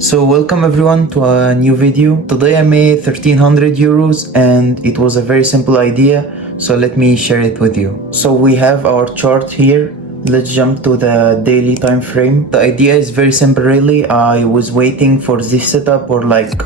So welcome everyone to a new video. Today I made 1300 euros and it was a very simple idea, so let me share it with you. So we have our chart here. Let's jump to the daily time frame. The idea is very simple really. I was waiting for this setup for like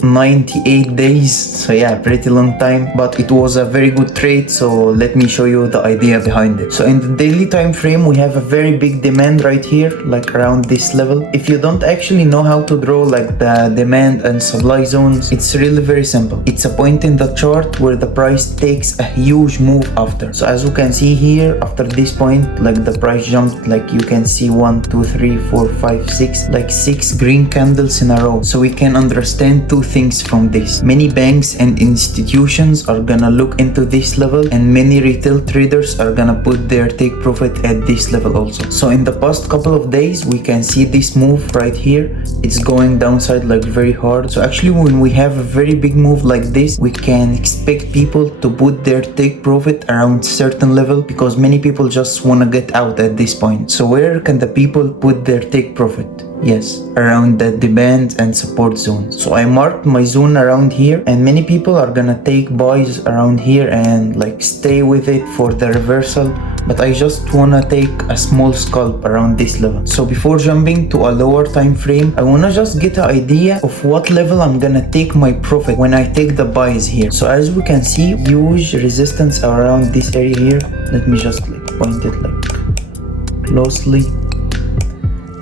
98 days, so yeah, pretty long time, but it was a very good trade, so let me show you the idea behind it. So in the daily time frame we have a very big demand right here, like around this level. If you don't actually know how to draw like the demand and supply zones, it's really very simple. It's a point in the chart where the price takes a huge move after. So as you can see here, after this point, like the price jumped, like you can see 1 2 3 4 5 6, like 6 green candles in a row. So we can understand two things from this. Many banks and institutions are gonna look into this level, and many retail traders are gonna put their take profit at this level also. So in the past couple of days we can see this move right here. It's going downside like very hard. So actually when we have a very big move like this, we can expect people to put their take profit around certain level, because many people just wanna get out at this point. So where can the people put their take profit? Yes, around the demand and support zones. So I marked my zone around here, and many people are gonna take buys around here and like stay with it for the reversal, but I just wanna take a small scalp around this level. So before jumping to a lower time frame, I wanna just get an idea of what level I'm gonna take my profit when I take the buys here. So as we can see, huge resistance around this area here. Let me just like point it like closely.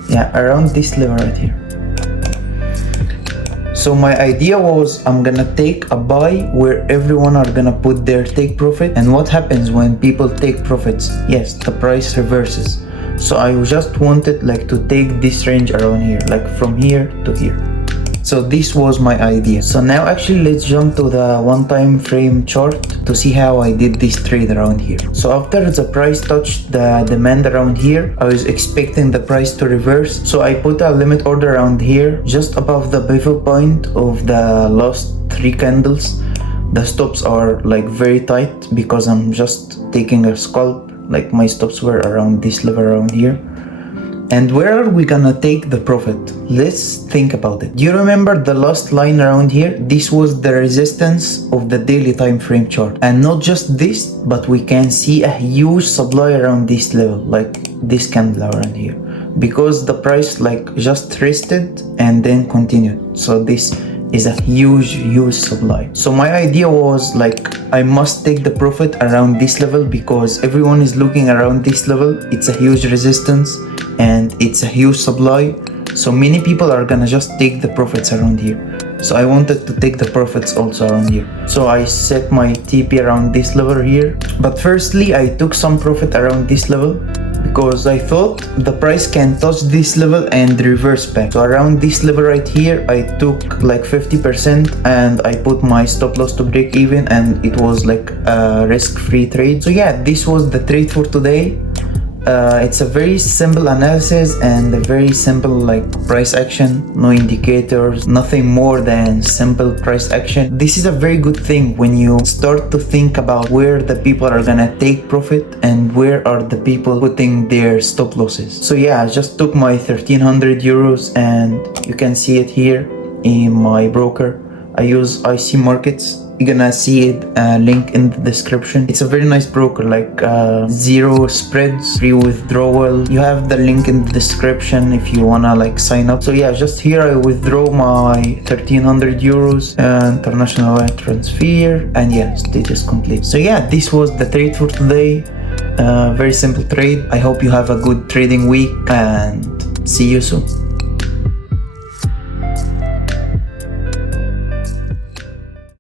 Yeah, around this level right here. So my idea was I'm gonna take a buy where everyone are gonna put their take profit. And what happens when people take profits? Yes, the price reverses. So I just wanted like to take this range around here, like from here to here. So this was my idea. So now actually let's jump to the one time frame chart to see how I did this trade around here. So after the price touched the demand around here, I was expecting the price to reverse. So I put a limit order around here, just above the pivot point of the last 3 candles. The stops are like very tight because I'm just taking a scalp. Like my stops were around this level around here. And where are we gonna take the profit? Let's think about it. Do you remember the last line around here? This was the resistance of the daily time frame chart. And not just this, but we can see a huge supply around this level, like this candle around here, because the price like just rested and then continued. So this is a huge supply. So my idea was like I must take the profit around this level, because everyone is looking around this level. It's a huge resistance and it's a huge supply, so many people are gonna just take the profits around here. So I wanted to take the profits also around here. So I set my TP around this level here, but firstly I took some profit around this level because I thought the price can touch this level and reverse back. So around this level right here I took like 50% and I put my stop loss to break even, and it was like a risk-free trade. So yeah, this was the trade for today. It's a very simple analysis and a very simple like price action, no indicators, nothing more than simple price action. This is a very good thing when you start to think about where the people are gonna take profit and where are the people putting their stop losses. So yeah, I just took my 1300 euros and you can see it here in my broker. I use IC Markets. You're gonna see it link in the description. It's a very nice broker, like 0 spreads, free withdrawal. You have the link in the description if you wanna like sign up. So yeah, just here I withdraw my 1300 euros international wire transfer, and yeah, status complete. So yeah, this was the trade for today. Very simple trade. I hope you have a good trading week and see you soon.